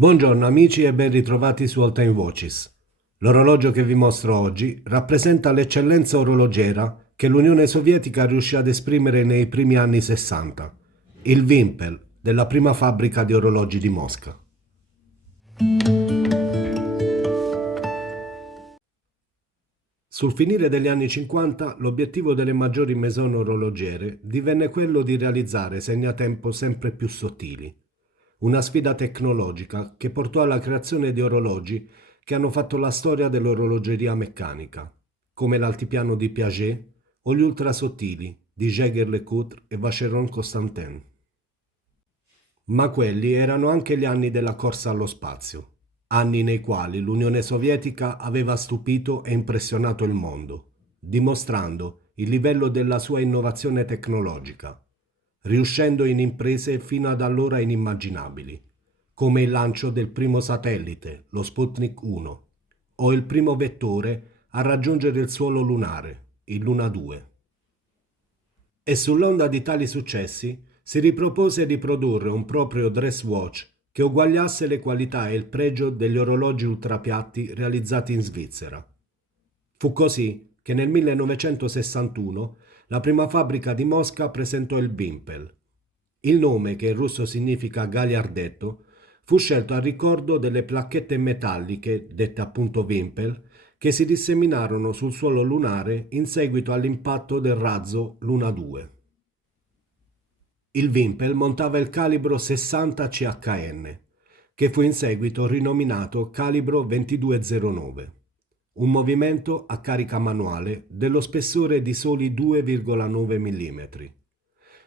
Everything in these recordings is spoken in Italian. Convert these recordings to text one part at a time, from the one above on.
Buongiorno amici e ben ritrovati su All Time Watches. L'orologio che vi mostro oggi rappresenta l'eccellenza orologiera che l'Unione Sovietica riuscì ad esprimere nei primi anni 60, il Wimpel della prima fabbrica di orologi di Mosca. Sul finire degli anni 50, l'obiettivo delle maggiori maison orologiere divenne quello di realizzare segnatempo sempre più sottili. Una sfida tecnologica che portò alla creazione di orologi che hanno fatto la storia dell'orologeria meccanica, come l'altipiano di Piaget o gli ultrasottili di Jaeger-LeCoultre e Vacheron Constantin. Ma quelli erano anche gli anni della corsa allo spazio, anni nei quali l'Unione Sovietica aveva stupito e impressionato il mondo, dimostrando il livello della sua innovazione tecnologica, riuscendo in imprese fino ad allora inimmaginabili, come il lancio del primo satellite, lo Sputnik 1, o il primo vettore a raggiungere il suolo lunare, il Luna 2. E sull'onda di tali successi si ripropose di produrre un proprio dress watch che uguagliasse le qualità e il pregio degli orologi ultrapiatti realizzati in Svizzera. Fu così che nel 1961 la prima fabbrica di Mosca presentò il Wimpel. Il nome, che in russo significa gagliardetto, fu scelto a ricordo delle placchette metalliche, dette appunto Wimpel, che si disseminarono sul suolo lunare in seguito all'impatto del razzo Luna 2. Il Wimpel montava il calibro 60 CHN, che fu in seguito rinominato calibro 2209, un movimento a carica manuale dello spessore di soli 2,9 mm.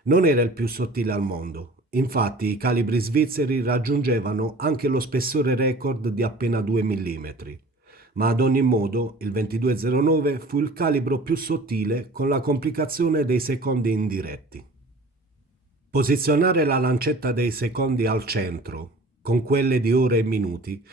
Non era il più sottile al mondo, infatti i calibri svizzeri raggiungevano anche lo spessore record di appena 2 mm, ma ad ogni modo il 2209 fu il calibro più sottile con la complicazione dei secondi indiretti. Posizionare la lancetta dei secondi al centro, con quelle di ore e minuti,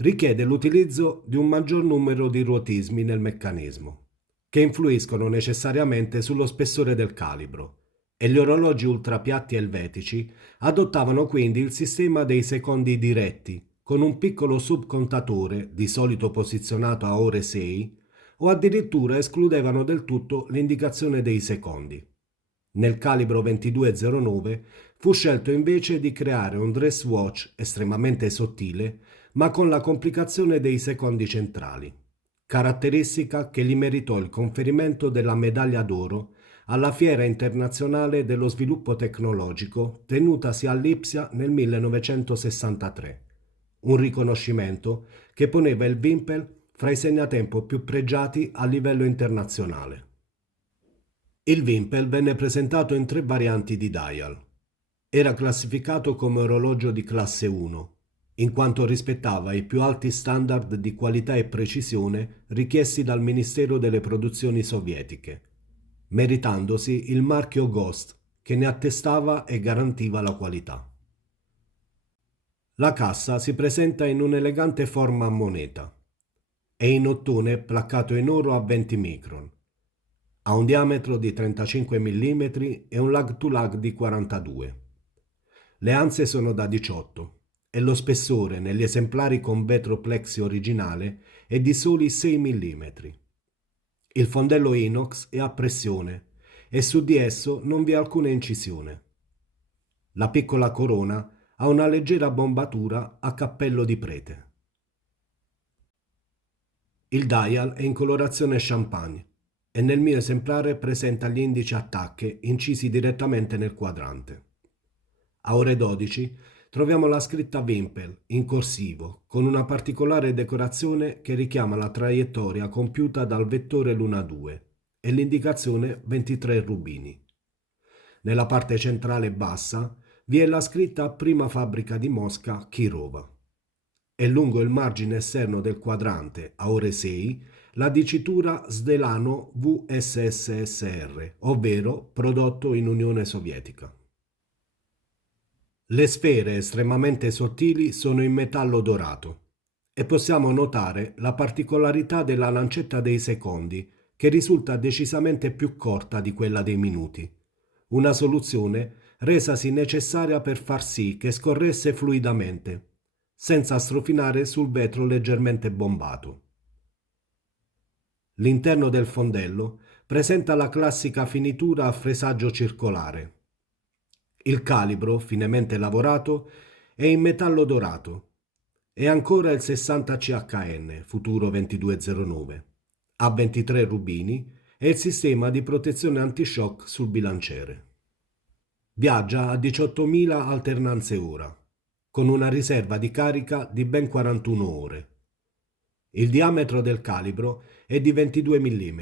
richiede l'utilizzo di un maggior numero di ruotismi nel meccanismo, che influiscono necessariamente sullo spessore del calibro, e gli orologi ultrapiatti elvetici adottavano quindi il sistema dei secondi diretti, con un piccolo subcontatore, di solito posizionato a ore 6, o addirittura escludevano del tutto l'indicazione dei secondi. Nel calibro 2209 fu scelto invece di creare un dress watch estremamente sottile, ma con la complicazione dei secondi centrali, caratteristica che gli meritò il conferimento della medaglia d'oro alla Fiera internazionale dello sviluppo tecnologico tenutasi a Lipsia nel 1963, un riconoscimento che poneva il Wimpel fra i segnatempo più pregiati a livello internazionale. Il Wimpel venne presentato in 3 varianti di dial. Era classificato come orologio di classe 1, in quanto rispettava i più alti standard di qualità e precisione richiesti dal Ministero delle Produzioni Sovietiche, meritandosi il marchio Ghost, che ne attestava e garantiva la qualità. La cassa si presenta in un'elegante forma a moneta. È in ottone placcato in oro a 20 micron. Ha un diametro di 35 mm e un lag to lag di 42. Le anse sono da 18 e lo spessore negli esemplari con vetro plexi originale è di soli 6 mm. Il fondello inox è a pressione e su di esso non vi è alcuna incisione. La piccola corona ha una leggera bombatura a cappello di prete. Il dial è in colorazione champagne e nel mio esemplare presenta gli indici a tacche incisi direttamente nel quadrante. A ore 12 troviamo la scritta Wimpel in corsivo con una particolare decorazione che richiama la traiettoria compiuta dal vettore Luna 2 e l'indicazione 23 rubini. Nella parte centrale bassa vi è la scritta Prima fabbrica di Mosca, Kirova. E lungo il margine esterno del quadrante, a ore 6, la dicitura Sdelano VSSSR, ovvero prodotto in Unione Sovietica. Le sfere estremamente sottili sono in metallo dorato e possiamo notare la particolarità della lancetta dei secondi, che risulta decisamente più corta di quella dei minuti, una soluzione resasi necessaria per far sì che scorresse fluidamente, senza strofinare sul vetro leggermente bombato. L'interno del fondello presenta la classica finitura a fresaggio circolare. Il calibro, finemente lavorato, è in metallo dorato. E ancora il 60 CHN, Futuro 2209, ha 23 rubini e il sistema di protezione antishock sul bilanciere. Viaggia a 18.000 alternanze ora, con una riserva di carica di ben 41 ore. Il diametro del calibro è di 22 mm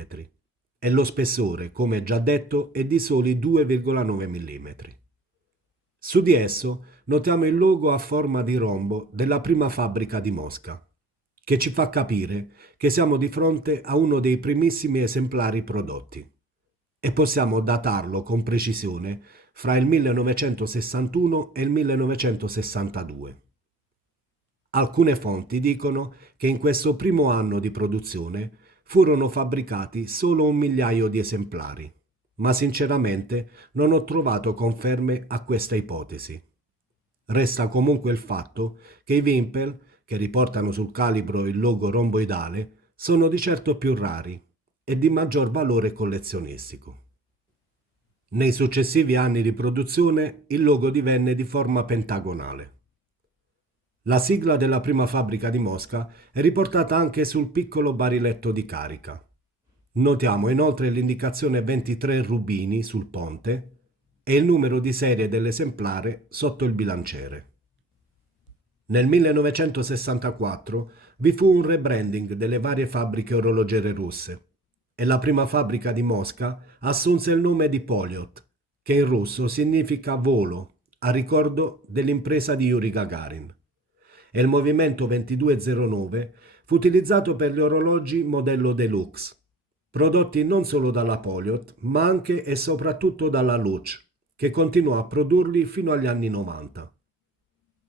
e lo spessore, come già detto, è di soli 2,9 mm. Su di esso notiamo il logo a forma di rombo della prima fabbrica di Mosca, che ci fa capire che siamo di fronte a uno dei primissimi esemplari prodotti e possiamo datarlo con precisione fra il 1961 e il 1962. Alcune fonti dicono che in questo primo anno di produzione furono fabbricati solo 1 migliaio di esemplari, ma sinceramente non ho trovato conferme a questa ipotesi. Resta comunque il fatto che i Wimpel, che riportano sul calibro il logo romboidale, sono di certo più rari e di maggior valore collezionistico. Nei successivi anni di produzione il logo divenne di forma pentagonale. La sigla della prima fabbrica di Mosca è riportata anche sul piccolo bariletto di carica. Notiamo inoltre l'indicazione 23 rubini sul ponte e il numero di serie dell'esemplare sotto il bilanciere. Nel 1964 vi fu un rebranding delle varie fabbriche orologiere russe e la prima fabbrica di Mosca assunse il nome di Polyot, che in russo significa volo, a ricordo dell'impresa di Yuri Gagarin. E il movimento 2209 fu utilizzato per gli orologi modello Deluxe, prodotti non solo dalla Polyot, ma anche e soprattutto dalla Luch, che continuò a produrli fino agli anni 90.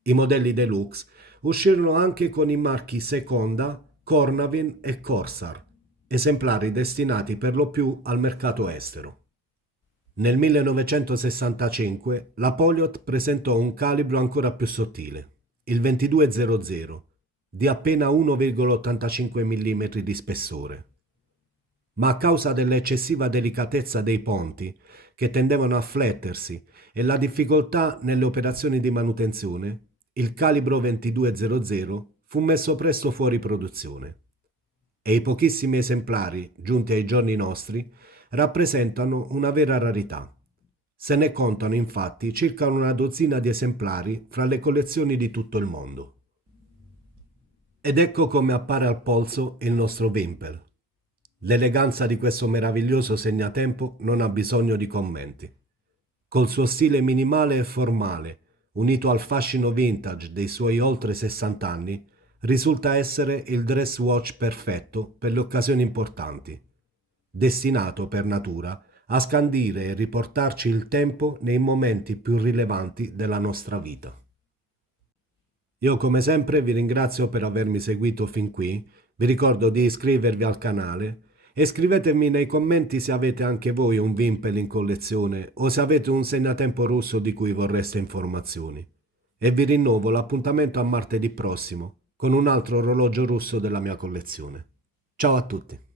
I modelli Deluxe uscirono anche con i marchi Seconda, Cornavin e Corsair, esemplari destinati per lo più al mercato estero. Nel 1965 la Polyot presentò un calibro ancora più sottile, il 2200, di appena 1,85 mm di spessore. Ma a causa dell'eccessiva delicatezza dei ponti, che tendevano a flettersi, e la difficoltà nelle operazioni di manutenzione, il calibro 2200 fu messo presto fuori produzione. E i pochissimi esemplari giunti ai giorni nostri rappresentano una vera rarità. Se ne contano infatti circa una dozzina di esemplari fra le collezioni di tutto il mondo. Ed ecco come appare al polso il nostro Wimpel. L'eleganza di questo meraviglioso segnatempo non ha bisogno di commenti. Col suo stile minimale e formale, unito al fascino vintage dei suoi oltre 60 anni, risulta essere il dress watch perfetto per le occasioni importanti, destinato per natura a scandire e riportarci il tempo nei momenti più rilevanti della nostra vita. Io come sempre vi ringrazio per avermi seguito fin qui, vi ricordo di iscrivervi al canale e scrivetemi nei commenti se avete anche voi un Wimpel in collezione o se avete un segnatempo russo di cui vorreste informazioni. E vi rinnovo l'appuntamento a martedì prossimo con un altro orologio russo della mia collezione. Ciao a tutti!